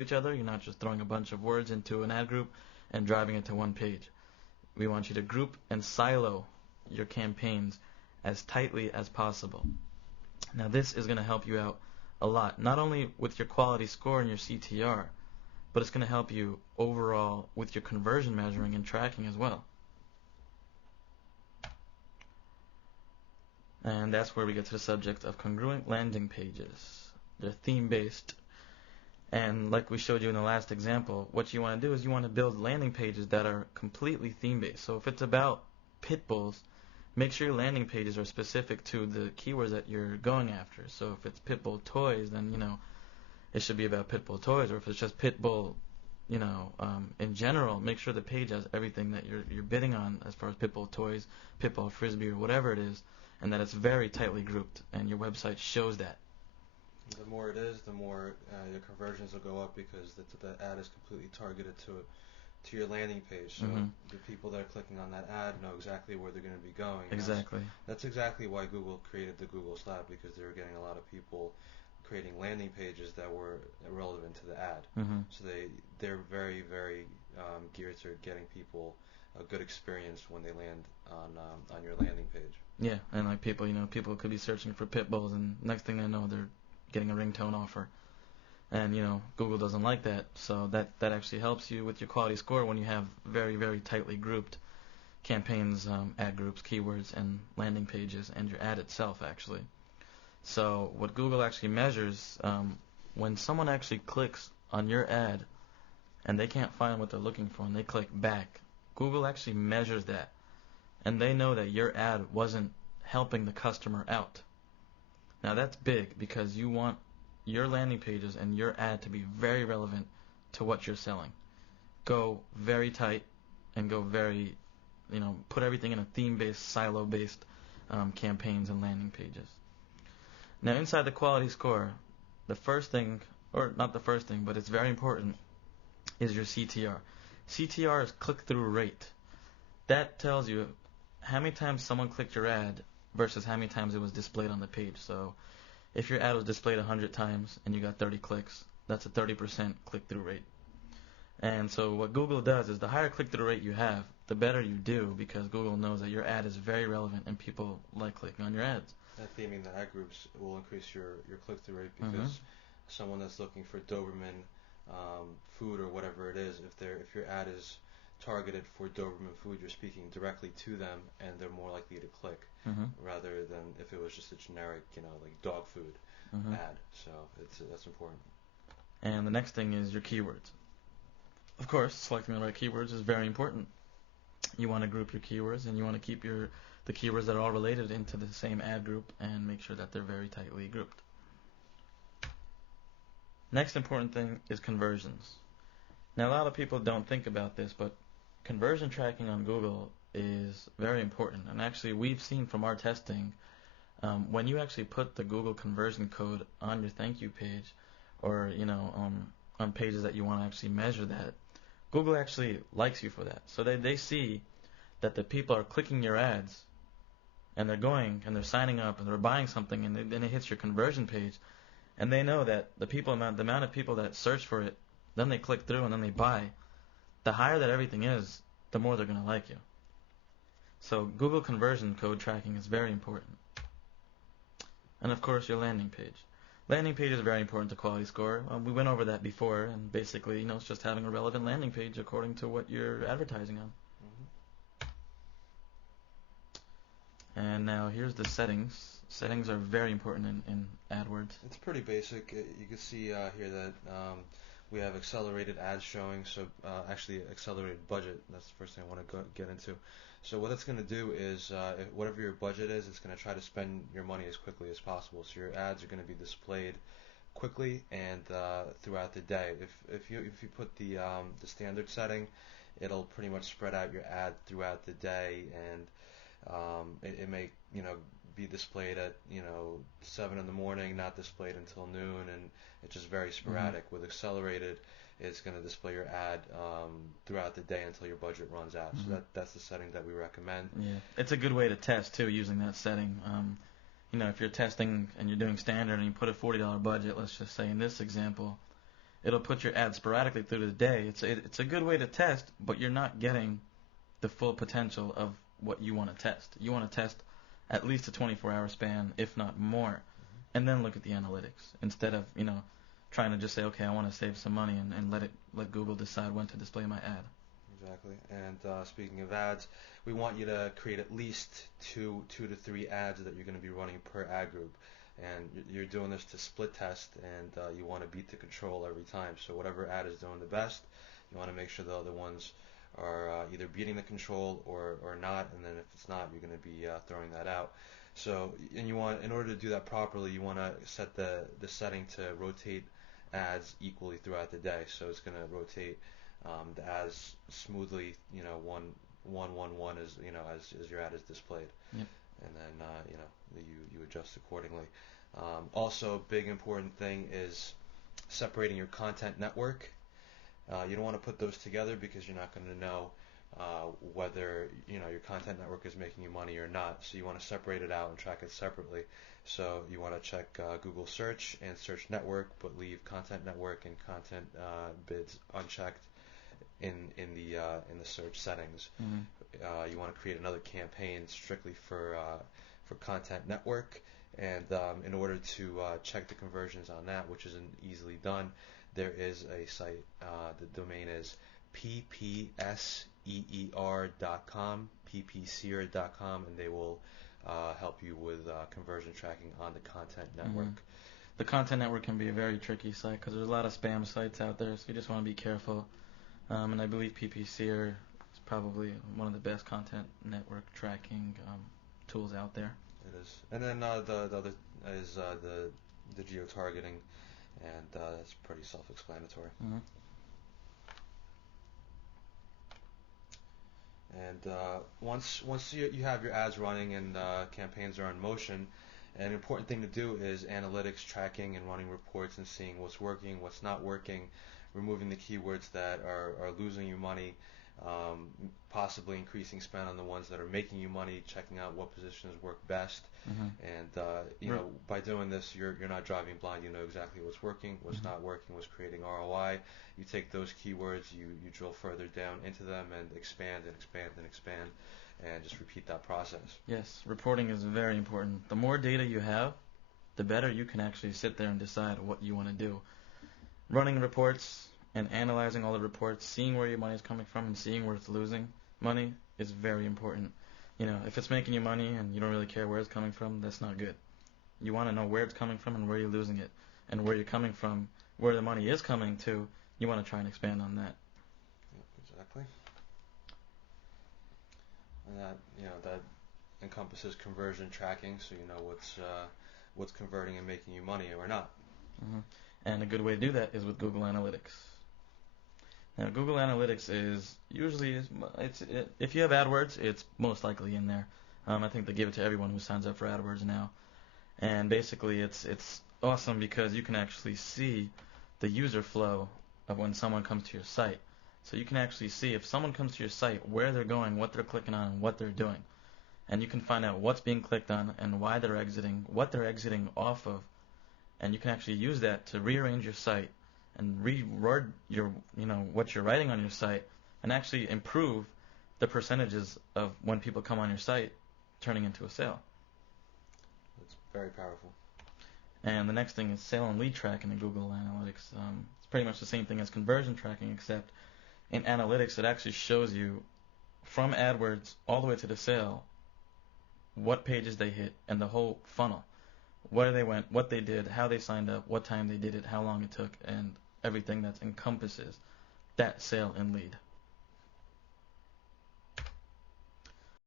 each other. You're not just throwing a bunch of words into an ad group and driving it to one page. We want you to group and silo your campaigns as tightly as possible. Now this is going to help you out a lot, not only with your quality score and your CTR, but it's going to help you overall with your conversion measuring and tracking as well. And that's where we get to the subject of congruent landing pages. They're theme-based. And like we showed you in the last example, what you want to do is you want to build landing pages that are completely theme-based. So if it's about pit bulls, make sure your landing pages are specific to the keywords that you're going after. So if it's pit bull toys, then, it should be about pit bull toys. Or if it's just pit bull, in general, make sure the page has everything that you're bidding on as far as pit bull toys, pit bull frisbee, or whatever it is, and that it's very tightly grouped, and your website shows that. The more it is, the more your conversions will go up because the ad is completely targeted to your landing page. So the people that are clicking on that ad know exactly where they're going to be going. Exactly. That's exactly why Google created the Google Slab, because they were getting a lot of people creating landing pages that were relevant to the ad. So they're very, very geared to getting people a good experience when they land on your landing page. Yeah, and like people could be searching for pit bulls, and next thing they know, they're getting a ringtone offer. And, Google doesn't like that, so that actually helps you with your quality score when you have very, very tightly grouped campaigns, ad groups, keywords, and landing pages, and your ad itself, actually. So what Google actually measures, when someone actually clicks on your ad and they can't find what they're looking for and they click back, Google actually measures that. And they know that your ad wasn't helping the customer out. Now that's big because you want your landing pages and your ad to be very relevant to what you're selling. Go very tight and go very, put everything in a theme-based, silo-based campaigns and landing pages. Now inside the quality score, the first thing, or not the first thing, but it's very important, is your CTR. CTR is click-through rate. That tells you how many times someone clicked your ad versus how many times it was displayed on the page. So if your ad was displayed 100 times and you got 30 clicks, that's a 30% click-through rate. And so what Google does is the higher click-through rate you have, the better you do, because Google knows that your ad is very relevant and people like clicking on your ads. That theming the ad groups will increase your click-through rate because someone that's looking for Doberman food or whatever it is, if your ad is targeted for Doberman food, you're speaking directly to them, and they're more likely to click rather than if it was just a generic, like dog food ad. So that's important. And the next thing is your keywords. Of course, selecting the right keywords is very important. You want to group your keywords, and you want to keep the keywords that are all related into the same ad group and make sure that they're very tightly grouped. Next important thing is conversions. Now a lot of people don't think about this, but conversion tracking on Google is very important. And actually we've seen from our testing, when you actually put the Google conversion code on your thank you page or on pages that you want to actually measure that, Google actually likes you for that. So they see that the people are clicking your ads and they're going and they're signing up and they're buying something, and then it hits your conversion page, and they know that the amount of people that search for it, then they click through and then they buy, the higher that everything is, the more they're going to like you. So Google conversion code tracking is very important. And of course your landing page. Landing page is very important to quality score. We went over that before, and basically, it's just having a relevant landing page according to what you're advertising on. And now here's the settings. Settings are very important in AdWords. It's pretty basic. You can see here that we have accelerated ads showing, so actually accelerated budget. That's the first thing I want to get into. So what it's going to do is, whatever your budget is, it's going to try to spend your money as quickly as possible. So your ads are going to be displayed quickly and throughout the day. If you put the standard setting, it'll pretty much spread out your ad throughout the day, and it may be displayed at 7 in the morning, not displayed until noon, and it's just very sporadic. With accelerated, it's going to display your ad throughout the day until your budget runs out. So that's the setting that we recommend. Yeah, it's a good way to test too, using that setting. If you're testing and you're doing standard and you put a $40 budget, let's just say in this example, it'll put your ads sporadically through the day. It's a good way to test, but you're not getting the full potential of what you want to test. You want to test at least a 24-hour span, if not more, and then look at the analytics instead of trying to just say, okay, I want to save some money and let Google decide when to display my ad. Exactly. And speaking of ads, we want you to create at least two to three ads that you're going to be running per ad group. And you're doing this to split test, and you want to beat the control every time. So whatever ad is doing the best, you want to make sure the other ones are either beating the control or not. And then if it's not, you're going to be throwing that out. So, and in order to do that properly, you want to set the setting to rotate ads equally throughout the day. So it's going to rotate the ads smoothly, one as your ad is displayed. Yep. And then you adjust accordingly. Also, big important thing is separating your content network. You don't want to put those together because you're not going to know whether your content network is making you money or not. So you want to separate it out and track it separately. So you want to check Google search and search network, but leave content network and content bids unchecked in the search settings. Mm-hmm. You want to create another campaign strictly for content network, and in order to check the conversions on that, which isn't easily done, there is a site. The domain is ppseer.com, ppseer.com, and they will help you with conversion tracking on the content network. Mm-hmm. The content network can be a very tricky site because there's a lot of spam sites out there, so you just want to be careful. And I believe PPC is probably one of the best content network tracking tools out there. It is. And then the other is the geo-targeting, and that's pretty self-explanatory. Mm-hmm. And once you have your ads running and campaigns are in motion, an important thing to do is analytics tracking and running reports and seeing what's working, what's not working, removing the keywords that are losing you money, possibly increasing spend on the ones that are making you money, checking out what positions work best. Mm-hmm. And by doing this, you're not driving blind. You know exactly what's working, what's not working, what's creating ROI. You take those keywords, you drill further down into them and expand and expand and expand, and just repeat that process. Yes, reporting is very important. The more data you have, the better you can actually sit there and decide what you want to do. Running reports and analyzing all the reports, seeing where your money is coming from and seeing where it's losing money is very important. If it's making you money and you don't really care where it's coming from, that's not good. You want to know where it's coming from and where you're losing it, and where you're coming from, where the money is coming to. You want to try and expand on that. Yep, exactly. And that encompasses conversion tracking, so you know what's converting and making you money or not. Mm-hmm. And a good way to do that is with Google Analytics. Now, Google Analytics is usually if you have AdWords, it's most likely in there. I think they give it to everyone who signs up for AdWords now. And basically, it's awesome because you can actually see the user flow of when someone comes to your site. So you can actually see if someone comes to your site, where they're going, what they're clicking on, and what they're doing. And you can find out what's being clicked on and why they're exiting, what they're exiting off of. And you can actually use that to rearrange your site and reword what you're writing on your site, and actually improve the percentages of when people come on your site turning into a sale. It's very powerful. And the next thing is sale and lead tracking in Google Analytics. It's pretty much the same thing as conversion tracking, except in Analytics it actually shows you from AdWords all the way to the sale what pages they hit and the whole funnel. Where they went, what they did, how they signed up, what time they did it, how long it took, and everything that encompasses that sale and lead.